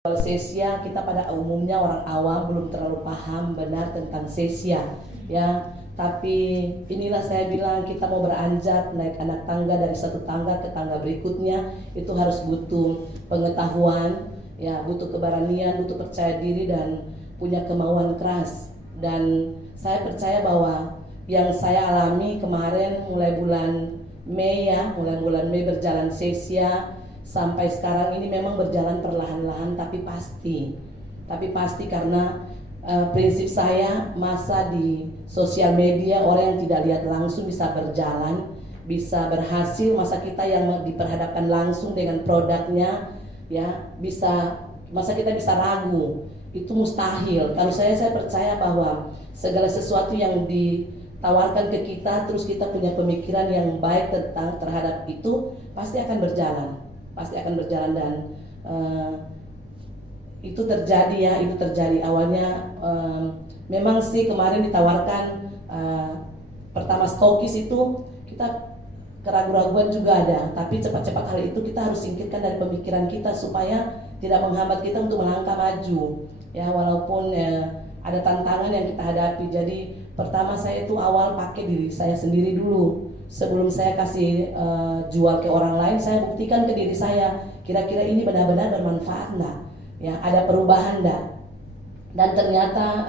Sesia, kita pada umumnya orang awam belum terlalu paham benar tentang sesia, ya. Tapi inilah saya bilang, kita mau beranjak naik anak tangga dari satu tangga ke tangga berikutnya, itu harus butuh pengetahuan, ya, butuh keberanian, butuh percaya diri dan punya kemauan keras. Dan saya percaya bahwa yang saya alami kemarin mulai bulan Mei, ya, mulai bulan Mei berjalan sesia sampai sekarang ini memang berjalan perlahan-lahan tapi pasti karena prinsip saya, masa di sosial media orang yang tidak lihat langsung bisa berjalan, bisa berhasil. Masa kita yang diperhadapkan langsung dengan produknya, ya, masa kita bisa ragu, itu mustahil. Kalau saya percaya bahwa segala sesuatu yang ditawarkan ke kita, terus kita punya pemikiran yang baik terhadap itu, pasti akan berjalan dan itu terjadi, ya, itu terjadi. Awalnya memang sih kemarin ditawarkan pertama stokis itu kita keraguan-raguan juga ada, tapi cepat-cepat hal itu kita harus singkirkan dari pemikiran kita supaya tidak menghambat kita untuk melangkah maju, ya, walaupun ada tantangan yang kita hadapi. Jadi pertama saya itu awal pakai diri saya sendiri dulu. Sebelum saya kasih jual ke orang lain, saya buktikan ke diri saya, kira-kira ini benar-benar bermanfaat enggak? Ya, ada perubahan enggak? Dan ternyata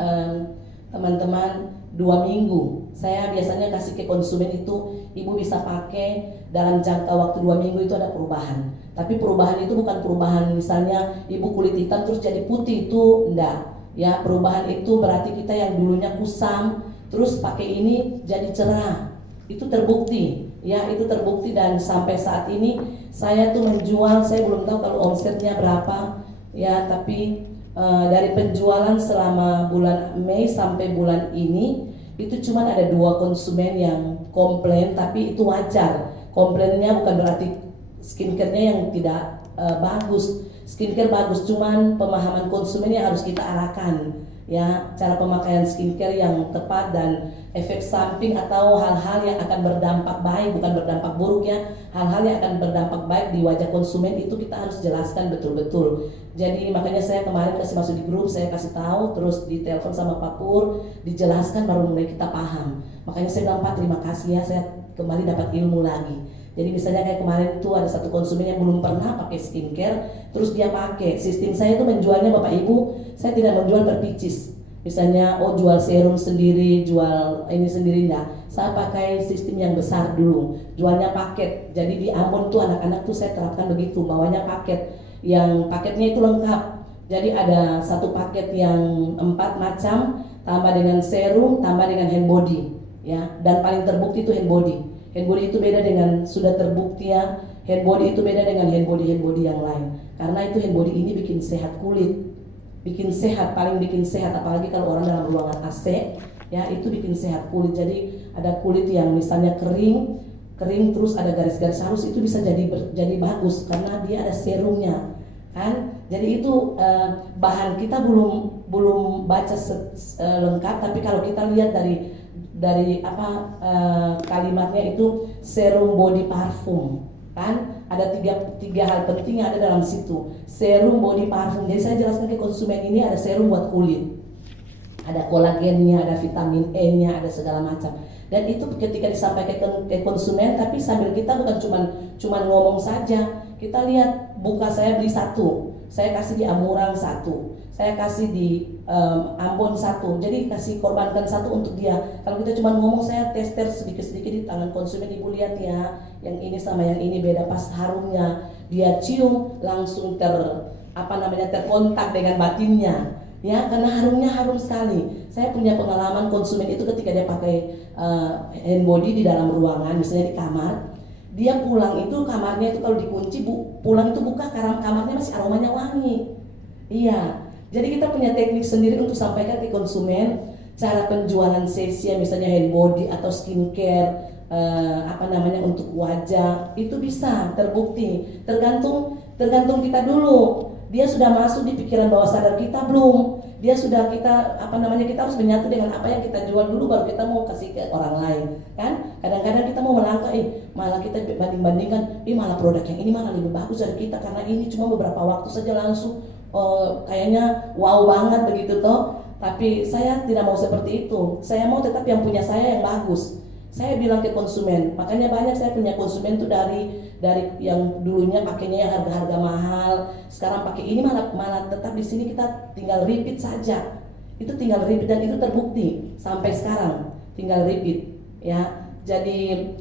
teman-teman, 2 minggu saya biasanya kasih ke konsumen itu, ibu bisa pakai dalam jangka waktu 2 minggu itu ada perubahan. Tapi perubahan itu bukan perubahan misalnya ibu kulit hitam terus jadi putih, itu enggak. Ya, perubahan itu berarti kita yang dulunya kusam terus pakai ini jadi cerah. Itu terbukti, ya, itu terbukti. Dan sampai saat ini saya tuh menjual, saya belum tahu kalau omsetnya berapa, ya, tapi dari penjualan selama bulan Mei sampai bulan ini itu cuma ada 2 konsumen yang komplain, tapi itu wajar. Komplainnya bukan berarti skincare-nya yang tidak bagus. Skincare bagus, cuman pemahaman konsumen yang harus kita arahkan, ya, cara pemakaian skincare yang tepat dan efek samping atau hal-hal yang akan berdampak baik, bukan berdampak buruk, ya, hal-hal yang akan berdampak baik di wajah konsumen itu kita harus jelaskan betul-betul. Jadi makanya saya kemarin kasih masuk di grup, saya kasih tahu, terus di telepon sama Pak Pur, dijelaskan, baru mulai kita paham. Makanya saya bilang, Pak, terima kasih, ya, saya kembali dapat ilmu lagi. Jadi misalnya kayak kemarin itu ada satu konsumen yang belum pernah pakai skincare, terus dia pakai. Sistem saya itu menjualnya, Bapak Ibu, saya tidak menjual per pieces. Misalnya, jual serum sendiri, jual ini sendiri, enggak. Saya pakai sistem yang besar dulu, jualnya paket. Jadi di Ambon tuh anak-anak tuh saya terapkan begitu, bawanya paket. Yang paketnya itu lengkap. Jadi ada satu paket yang 4 macam, tambah dengan serum, tambah dengan hand body, ya. Dan paling terbukti itu hand body. Hand body itu beda dengan, sudah terbukti, ya, hand body itu beda dengan hand body yang lain. Karena itu hand body ini bikin sehat kulit, bikin sehat, paling bikin sehat, apalagi kalau orang dalam ruangan AC, ya, itu bikin sehat kulit. Jadi ada kulit yang misalnya kering terus ada garis-garis halus, itu bisa jadi bagus karena dia ada serumnya, kan. Jadi itu bahan kita belum baca lengkap, tapi kalau kita lihat dari kalimatnya itu serum body parfum, kan, ada tiga hal penting yang ada dalam situ, serum body parfum. Jadi saya jelaskan ke konsumen, ini ada serum buat kulit, ada kolagennya, ada vitamin E-nya, ada segala macam. Dan itu ketika disampaikan ke konsumen, tapi sambil kita bukan cuman ngomong saja, kita lihat, buka saya beli 1, saya kasih di Amurang 1, saya kasih di Ambon 1, jadi kasih korbankan 1 untuk dia. Kalau kita cuma ngomong, saya tester sedikit-sedikit di tangan konsumen, ibu lihat, ya, yang ini sama yang ini beda, pas harumnya dia cium langsung terkontak dengan batinnya, ya, karena harumnya harum sekali. Saya punya pengalaman konsumen itu ketika dia pakai hand body di dalam ruangan, misalnya di kamar, dia pulang itu kamarnya itu kalau dikunci, pulang itu buka, kamarnya masih aromanya wangi. Iya, jadi kita punya teknik sendiri untuk sampaikan ke konsumen cara penjualan sesia, misalnya hand body atau skincare, untuk wajah, itu bisa terbukti. Tergantung kita dulu. Dia sudah masuk di pikiran bawah sadar kita belum? Dia sudah kita harus menyatu dengan apa yang kita jual dulu, baru kita mau kasih ke orang lain, kan? Kadang-kadang kita mau melangkah, malah kita banding-bandingkan, malah produk yang ini malah lebih bagus dari kita karena ini cuma beberapa waktu saja langsung oh kayaknya wow banget begitu toh. Tapi saya tidak mau seperti itu. Saya mau tetap yang punya saya yang bagus. Saya bilang ke konsumen, makanya banyak saya punya konsumen tuh dari yang dulunya pakainya yang harga-harga mahal, sekarang pakai ini malah tetap di sini kita tinggal repeat saja. Itu tinggal repeat dan itu terbukti sampai sekarang tinggal repeat ya. Jadi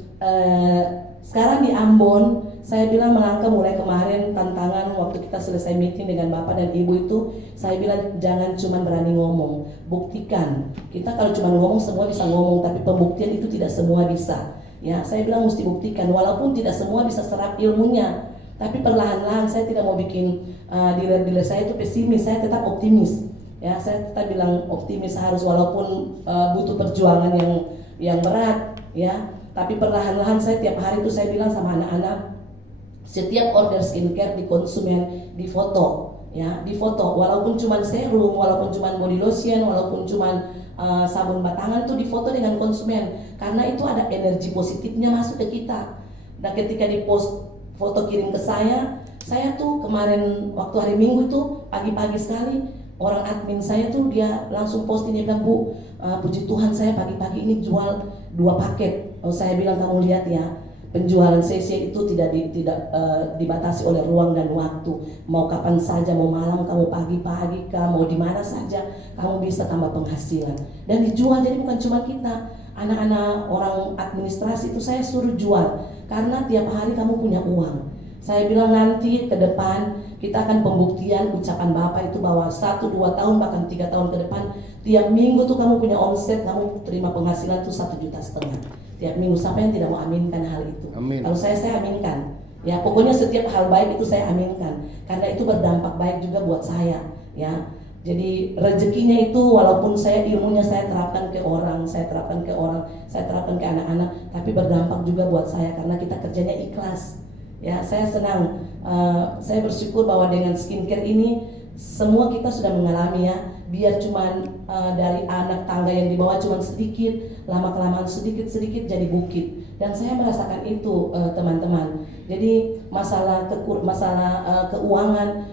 sekarang di Ambon saya bilang melangkah mulai kemarin tantangan waktu kita selesai meeting dengan Bapak dan Ibu itu saya bilang jangan cuma berani ngomong, buktikan. Kita kalau cuma ngomong semua bisa ngomong, tapi pembuktian itu tidak semua bisa. Ya, saya bilang mesti buktikan walaupun tidak semua bisa serap ilmunya. Tapi perlahan-lahan saya tidak mau bikin dealer-dealer saya itu pesimis, saya tetap optimis. Ya, saya tetap bilang optimis harus walaupun butuh perjuangan yang berat, ya. Tapi perlahan-lahan saya tiap hari itu saya bilang sama anak-anak, setiap order skincare di konsumen difoto, ya, difoto. Walaupun cuma serum, walaupun cuma body lotion, walaupun cuma sabun batangan itu difoto dengan konsumen, karena itu ada energi positifnya masuk ke kita. Dan ketika di post foto kirim ke saya tuh kemarin waktu hari Minggu itu pagi-pagi sekali orang admin saya tuh dia langsung posting, dia bilang, Bu, puji Tuhan saya pagi-pagi ini jual 2 paket. Oh, saya bilang kamu lihat ya, penjualan sesi itu tidak dibatasi oleh ruang dan waktu. Mau kapan saja, mau malam kamu, pagi-pagi kamu, mau di mana saja kamu bisa tambah penghasilan dan dijual. Jadi bukan cuma kita, anak-anak orang administrasi itu saya suruh jual karena tiap hari kamu punya uang. Saya bilang nanti ke depan kita akan pembuktian ucapan Bapak itu bahwa 1-2 tahun bahkan 3 tahun ke depan tiap minggu tuh kamu punya omset, kamu terima penghasilan tuh 1,5 juta tiap minggu. Siapa yang tidak mau aminkan hal itu? Amin. Kalau saya aminkan. Ya pokoknya setiap hal baik itu saya aminkan karena itu berdampak baik juga buat saya. Ya. Jadi rezekinya itu walaupun saya ilmunya saya terapkan ke orang, saya terapkan ke anak-anak, tapi berdampak juga buat saya karena kita kerjanya ikhlas. Ya, saya senang, saya bersyukur bahwa dengan skincare ini semua kita sudah mengalami ya. Biar cuman dari anak tangga yang di bawah cuman sedikit, lama-kelamaan sedikit jadi bukit. Dan saya merasakan itu teman-teman. Jadi masalah keuangan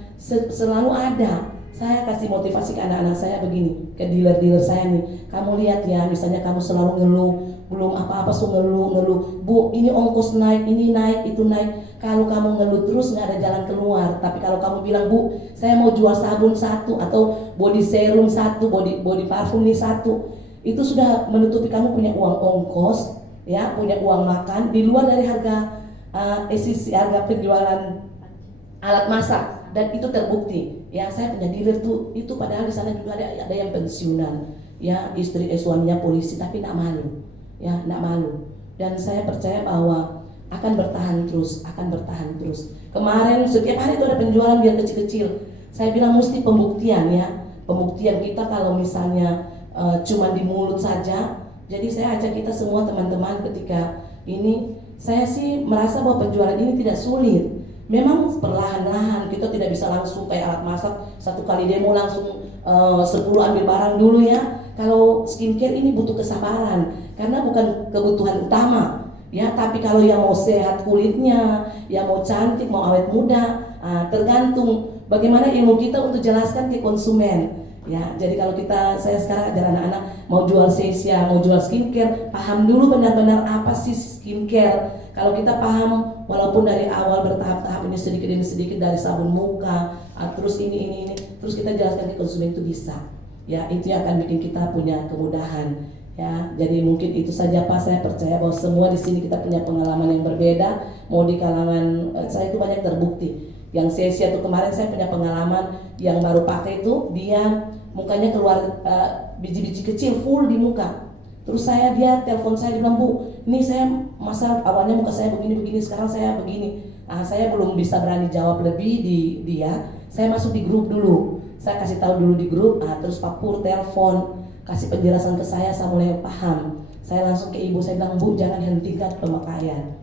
selalu ada. Saya kasih motivasi ke anak-anak saya begini, ke dealer-dealer saya nih. Kamu lihat ya, misalnya kamu selalu ngeluh, belum apa-apa ngeluh. Bu, ini ongkos naik, ini naik, itu naik. Kalau kamu ngeluh terus nggak ada jalan keluar. Tapi kalau kamu bilang, Bu, saya mau jual sabun 1 atau body serum 1, body parfum ini 1, itu sudah menutupi kamu punya uang ongkos, ya, punya uang makan di luar dari harga harga penjualan alat masak. Dan itu terbukti. Ya, saya punya dealer tuh itu padahal di sana juga ada yang pensiunan, ya, suaminya polisi tapi nak malu, ya, nak malu. Dan saya percaya bahwa akan bertahan terus. Kemarin setiap hari itu ada penjualan biar kecil-kecil. Saya bilang mesti pembuktian ya, pembuktian kita kalau misalnya cuma di mulut saja. Jadi saya ajak kita semua teman-teman ketika ini, saya sih merasa bahwa penjualan ini tidak sulit. Memang perlahan-lahan, kita tidak bisa langsung kayak alat masak, 1 kali demo langsung 10 ambil barang dulu ya. Kalau skincare ini butuh kesabaran, karena bukan kebutuhan utama ya. Tapi kalau yang mau sehat kulitnya, yang mau cantik, mau awet muda, tergantung bagaimana ilmu kita untuk jelaskan ke konsumen ya. Jadi kalau saya sekarang ajar anak-anak mau jual sesia, mau jual skincare, paham dulu benar-benar apa sih skincare. Kalau kita paham, walaupun dari awal bertahap-tahap ini sedikit dari sabun muka, terus ini, terus kita jelaskan ke konsumen itu bisa. Ya, itu yang akan bikin kita punya kemudahan. Ya, jadi mungkin itu saja Pak. Saya percaya bahwa semua di sini kita punya pengalaman yang berbeda. Mau di kalangan saya itu banyak terbukti. Yang sesia itu kemarin saya punya pengalaman yang baru pakai itu dia mukanya keluar biji-biji kecil full di muka. Terus dia telepon saya, dia bilang, Bu, ini saya masa awalnya muka saya begini, sekarang saya begini. Saya belum bisa berani jawab lebih di dia. Saya masuk di grup dulu. Saya kasih tahu dulu di grup. Terus Pak Pur telepon, kasih penjelasan ke saya mulai paham. Saya langsung ke ibu, saya bilang, Bu, jangan hentikan pemakaian.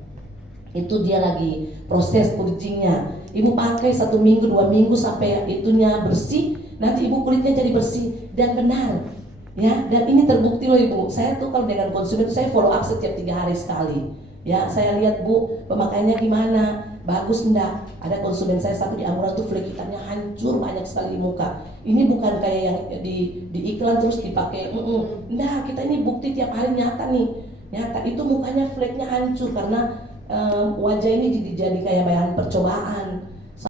Itu dia lagi proses purgingnya. Ibu pakai 1 minggu, 2 minggu sampai itunya bersih. Nanti ibu kulitnya jadi bersih dan benar. Ya, dan ini terbukti loh Ibu. Saya tuh kalau dengan konsumen saya follow up setiap 3 hari sekali. Ya, saya lihat Bu pemakaiannya gimana. bagus enggak. Ada konsumen saya satu di Amura tuh flek hitamnya hancur banyak sekali di muka. Ini bukan kayak yang di iklan terus dipakai. Enggak, kita ini bukti tiap hari nyata nih. Nyata itu mukanya fleknya hancur karena wajah ini jadi kayak bahan percobaan.